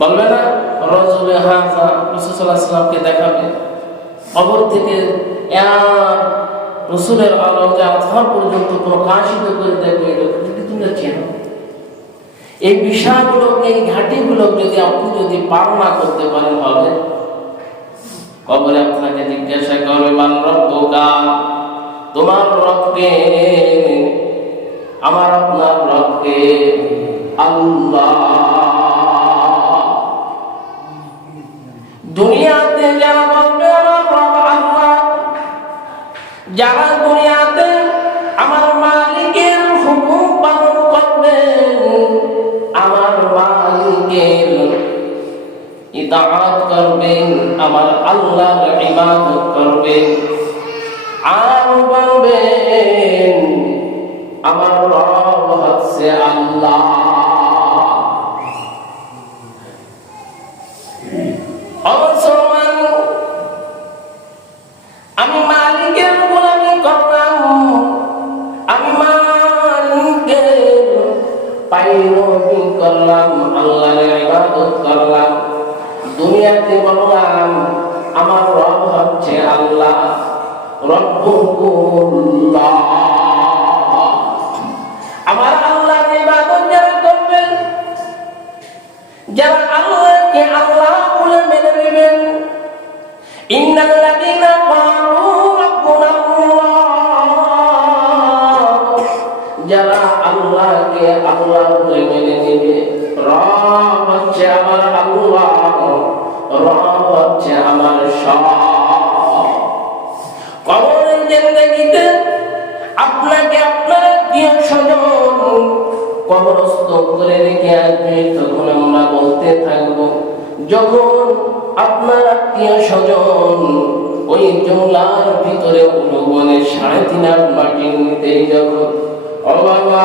বলবে না রজুলে হাজা রাসূল সাল্লাল্লাহু আলাইহি ওয়াসাল্লামকে দেখাবে, কবর থেকে রসুলের আলো আজহার পর্যন্ত প্রকাশিত করে দেখবে, যদি তোমরা চেনো। এই বিষয়গুলোকে, এই ঘাটিগুলো যদি আপনি যদি পার না করতে পারেন, হবে কবরে আপনাকে জিজ্ঞাসা করবে মান রব্বুকা, তোমার রবকে। আমার আপনার রবকে আল্লাহ। দুনিয়াতে যারা বলবে আমার রব আল্লাহ, যারা দুনিয়াতে আমার মালিকের হুকুম পালন করবেন, আমার মালিকের ইতাআত করবেন, আমার আল্লাহর ইবাদত করবেন, আর বলবেন আমার রব হচ্ছে আল্লাহ। আমি মালিকের গোলামি করলাম, আমি মালিকের পায়রবি করলাম, আল্লাহর ইবাদত করলাম, দুনিয়াতে বললাম আমার রব হচ্ছে আল্লাহ, রব্বুকুল্লাহ। আমার আল্লাহর ইবাদত যারা করবেন, যারা আল্লাহকে আল্লাহ বলে মেনে নেবেন, ইন্নাল্লাযীনা ক্বালু রাব্বুনাল্লাহ, যারা আল্লাহকে আল্লাহ বলে মেনে নেবে, রব হচ্ছে আমার আল্লাহ, রব হচ্ছে আমার সব। কবরের জিন্দেগিতে আপনাকে আপনার আত্মীয় স্বজন কবরস্থ করে রেখে আসবে, তখন আমরা বলতে থাকবো, যখন আপনার আত্মীয় স্বজন ওই জঙ্গলার ভিতরে উলুবনে 3.5 হাত মাটির নিতে যখন ও বাবা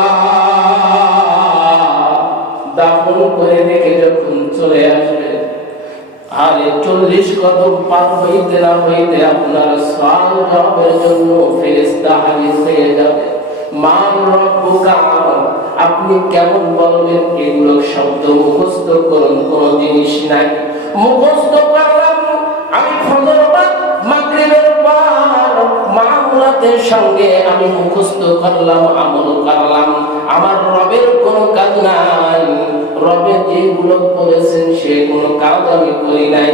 দাফন করে রেখে যখন চলে আসবে, আরে 40 কদম পার হইতে না হইতে আপনার সওয়াল জবাবের জন্য ফেরেশতা হাজির হয়ে যাবে। মান রব্বুকা, আপনি কেমন বলবেন? এগুলো শব্দ মুখস্থ করুন, কোন জিনিস নাই। মুখস্থ করলাম আমি ফজর বাদ মাগরিবের পর মামলাতের সঙ্গে আমি মুখস্থ করলাম, আমল করলাম, আমার রবের কোনো কাজ নাই। রবে যেগুলো বলেছেন সেগুলো কাজ আমি করি নাই।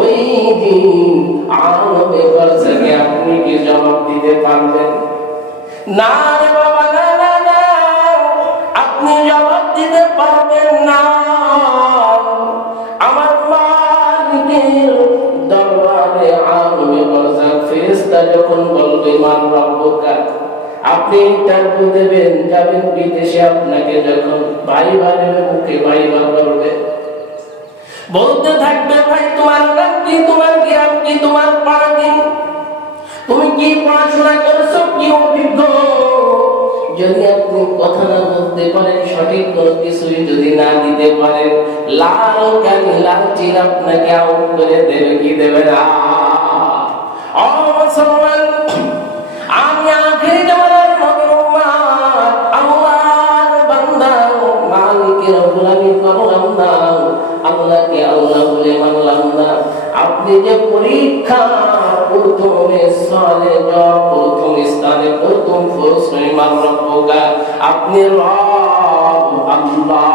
ওই দিন আলমে বারজাখে আপনি কি জবাব দিতে পারবেন? না রে বাবা, না না না, আপনি জবাব দিতে পারবেন না। আমার মালিকের দরবারে আলমে বারজাখ ফেরেশতা যখন বলবে মান রব্বুকা, আপনি ইন্টারভিউ দেবেন, যাবেন বিদেশে, আপনাকে যখন ভাইবা নেবে, মুখে ভাইবা করবে, বলতে থাকবে ভাই তোমার নাম কি, তোমার গ্রাম কি, তোমার পাড়া কি, তুমি কি পড়াশোনা করেছো, কি অভিজ্ঞ। যদি আপনি কথা না বলতে পারেন, সঠিক কোনো কিছুই যদি না দিতে পারেন, লাল কালি লাল চির আপনাকে আউট করে দেবে, কি দেবে না। আমি আখেরি জামানার নবীর উম্মত, আল্লাহর বান্দা, মালিকের গোলামি করলাম না, আল্লাহকে আল্লাহ বলে মানলাম না। আপনি যে পরীক্ষা প্রথমে সালে প্রথম স্থানে প্রথম প্রশ্নই মান রব্বুকা, আপনি রব আল্লাহ,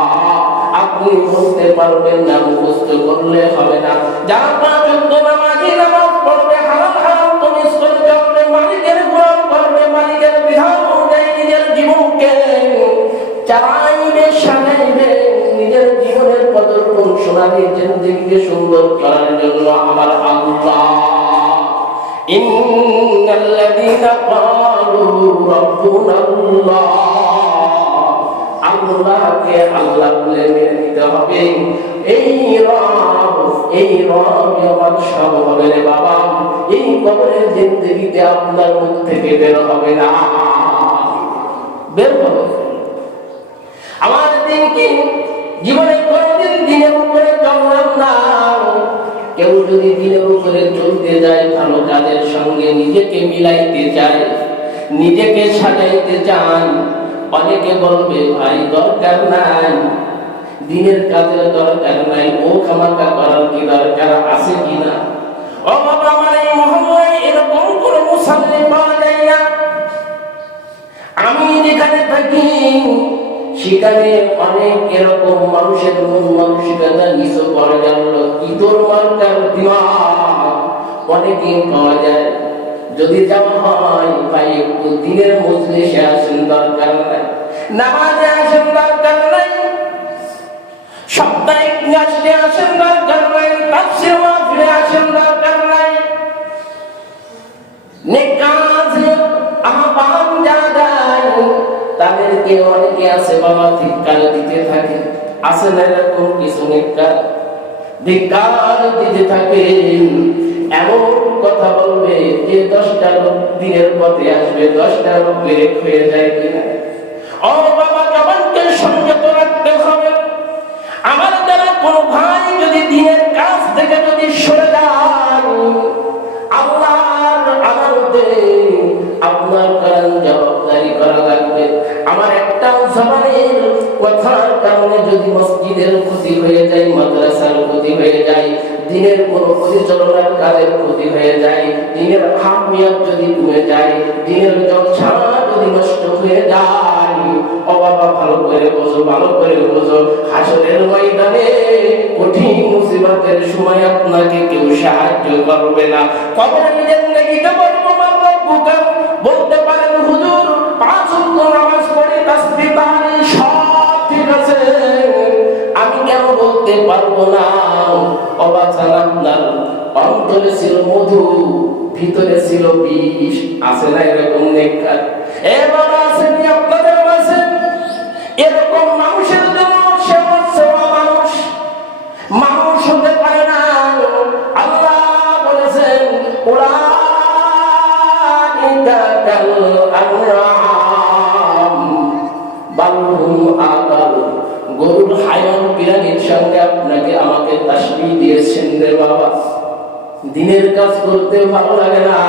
আপনি বলতে পারবেন না, মুখস্থ করলে হবে না। যারা 5 ওয়াক্ত নামাজি, নামাজ পড়বে, হালাল হারাম তমিজ করে চলবে, মালিকের গোলাম করবে, মালিকের বিধান অনুযায়ী নিজের জীবনকে চালাইবে, সাজাইবে, নিজের জীবনের পদক্ষেপ সোনালী জিন্দেগিকে সুন্দর করার জন্য আমার আল্লাহ। ইন্নাল্লাযীনা ক্বালু রাব্বুনাল্লাহ, আল্লাহকে আল্লাহ বলে মেনে নিতে হবে। এই রব আমার সব হবে রে বাবা। এই কবরের জিন্দেগিতে আপনার মুখ থেকে বের হবে না, বের হবে। আমার দিন কি জীবনে কোনদিন দিনের উপরে চললাম না। কেউ যদি দিনের উপরে চলতে যায়, ভালো কাজের সঙ্গে নিজেকে মিলাইতে চায়, নিজেকে সাজাইতে চায়, অনেকে বলবে ভাই দরকার নাই, দিনের কাজের দরকার নাই, ও পাওয়া গেল ইতর মার্কার দিমাগ অনেকেই পাওয়া যায়। যদি যাওয়া হয় ভাই একটু দিনের মজলিসে আসেন, দরকার নাই নামাজে আসেন, দরকার নাই সাপ্তাহিক আসলে আসেন, দরকার নাই তাফসীর মাহফিলে আসেন, দরকার নাই নেক কাজে আহ্বান জানাই। তাদেরকে অনেকে আছে বাবা ধিক্কার দিতে থাকে, আছে না এরকম কিছু নেককার ধিক্কার দিতে থাকে, এমন কথা বলবে যে 10টা লোক দিনের পথে আসবে, 10টা লোক বেরেক হয়ে যায় কিনা। ও বাবা, জবানকে সংযত রাখতে হবে। আমার দ্বারা কোনো ভাই যদি দিনের কাজ থেকে যদি সরে যায়, আল্লাহর আদালতে আপনার কারণ জবাবদারি করা লাগবে। আমার একটা জবানের কথার কারণে যদি মসজিদের ক্ষতি হয়ে যায়, মাদ্রাসার ক্ষতি হয়ে যায়, দিনের কোনো পরিচালনার কাজের ক্ষতি হয়ে যায়, দিনের আহমিয়ত যদি কমে যায়, দিনের জলসা যদি নষ্ট হয়ে যায়, ও বাবা ভালো করে বোঝো, ভালো করে বোঝো, হাসরের ময়দানে কঠিন মুসিবতের সময় আপনাকে কেউ সাহায্য করবে না। কবরে জিন্দেগিতে বলবো রব্বুকা, বলতে পারেন হুজুর 5 ওয়াক্ত নামাজ পড়ি, তাসবিহ তাহলিল সব ঠিক আছে, আমি কেন বলতে পারবো না? অবাচার আপনার অন্তরে ছিল মধু, ভিতরে ছিল বিষ, আছে না এরকম নেককার? এ বাবা আছেন, আপনাদের মাঝে এরকম মানুষের জন্য সে মানুষ মানুষ হতে পারে না। আল্লাহ বলেছেন উলাইকা কাল আনআম বাল হুম আদাল, গরুর হায়ান প্রাণীর সঙ্গে আপনাকে আমাকে তাসবিহ দিয়েছেন রে বাবা। দিনের কাজ করতে ভালো লাগে না।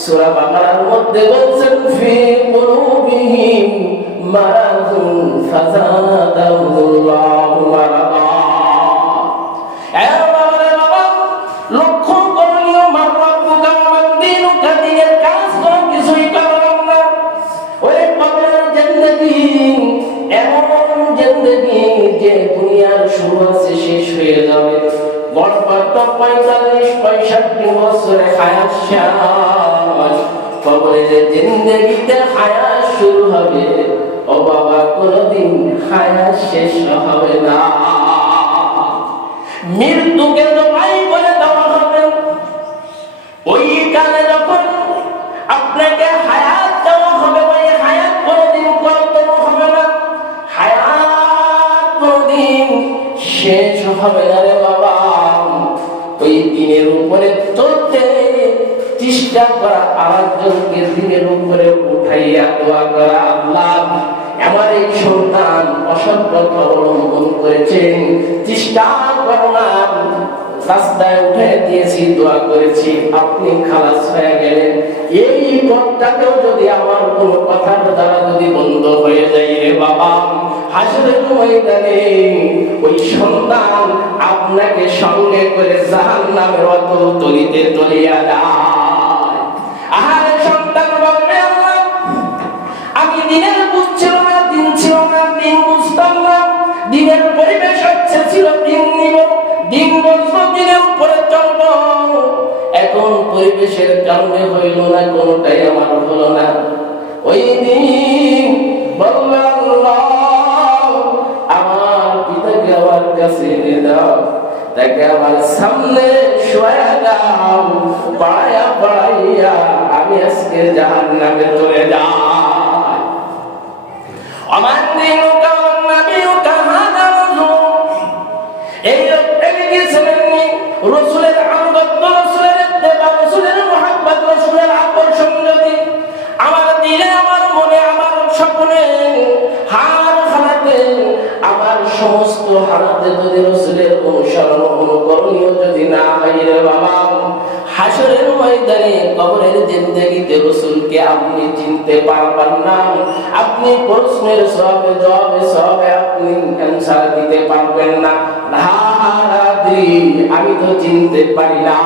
সূরা বাকারার মধ্যে বলছেন ফি কুলুবিহিম মারাদুন ফাযাদাহুল্লাহু মারাদা। এ বাবা, লক্ষ্য করণীয় মাররাব্বুকা ওয়াদ্দীনুকা, দিনের কাজ কোনো কিছুই করলাম না। ওই কবরের জিন্দেগি এমন জিন্দেগি যে দুনিয়ার শুরু আছে শেষ হয়ে যাবে। গড়পড়তা 45-65 বছরে হায়াত শেষ, কবরের জিন্দেগিতে হায়াত শুরু হবে। ও বাবা, কোনদিন হায়াত শেষ হবে না। মৃত্যুকে জবাই করে দেওয়া হবে। ওই কালে যখন আপনাকে হায়াত দেওয়া হবে, ওই হায়াত কোনদিন কল্পনা হবে না, হায়াত কোনদিন শেষ হবে না রে বাবা। ওই দিনের উপরে চলতে চেষ্টা করা, আরেকজনকে দিনের উপরে উঠাইয়া দোয়া করা, আল্লাহ আমার এই সন্তান অসৎ পথ অবলম্বন করেছেন, চেষ্টা করলাম, রাস্তায় উঠে দিয়েছি, দোয়া করেছি, আপনি খালাস হয়ে গেলেন। এই পথটাকেও যদি আমার কোনো কথার দ্বারা যদি বন্ধ হয়ে যায় রে বাবা, হাসরের ময়দানে ওই সন্তান আপনাকে সঙ্গে করে জাহান্নামের অতল তলিতে তলিয়া যায়। আহারে সন্তান বলবে, আল্লাহ আমি দিনের বুঝছিল না, দিন ছিল না, দিন বুঝতাম না, দিনের পরিবেশ হচ্ছে ছিল দিন নিব, দিন বলবো, দিনের উপরে চলবো, এখন পরিবেশের কারণে হইল না, কোনটাই আমার হলো না। ওই দিন বলবে, আল্লাহ আমার পিতাকে আমার কাছে এনে দাও, তাকে আমার সামনে শোয়া দাও, পাড়াইয়া পাড়াইয়া আমি আজকে জাহান্নামে চলে যাই। আমার দিনুকা ওয়ান নাবিয়ুকা হাযা রাসূল, এই লোকটা গিয়েছিলেন রাসূলের আনুগত্য, রাসূলের ইত্তেবা, রাসূলের মুহাব্বত, রাসূলের আকর্ষণ যদি আমার দিলে, আমার মনে, আমার স্বপ্নে, হার হারাতে, আমার সমস্ত হারাতে যদি রাসূলের অনুসরণ অনুকরণীয় যদি না হয় রে বাবা, হাসরের ময়দানে কবরের জিন্দেগিতে রাসূলকে আপনি চিনতে পারবেন না। আপনি প্রশ্নের জবাবে আপনি অ্যানসার দিতে পারবেন না। আমি তো চিনতে পারি না।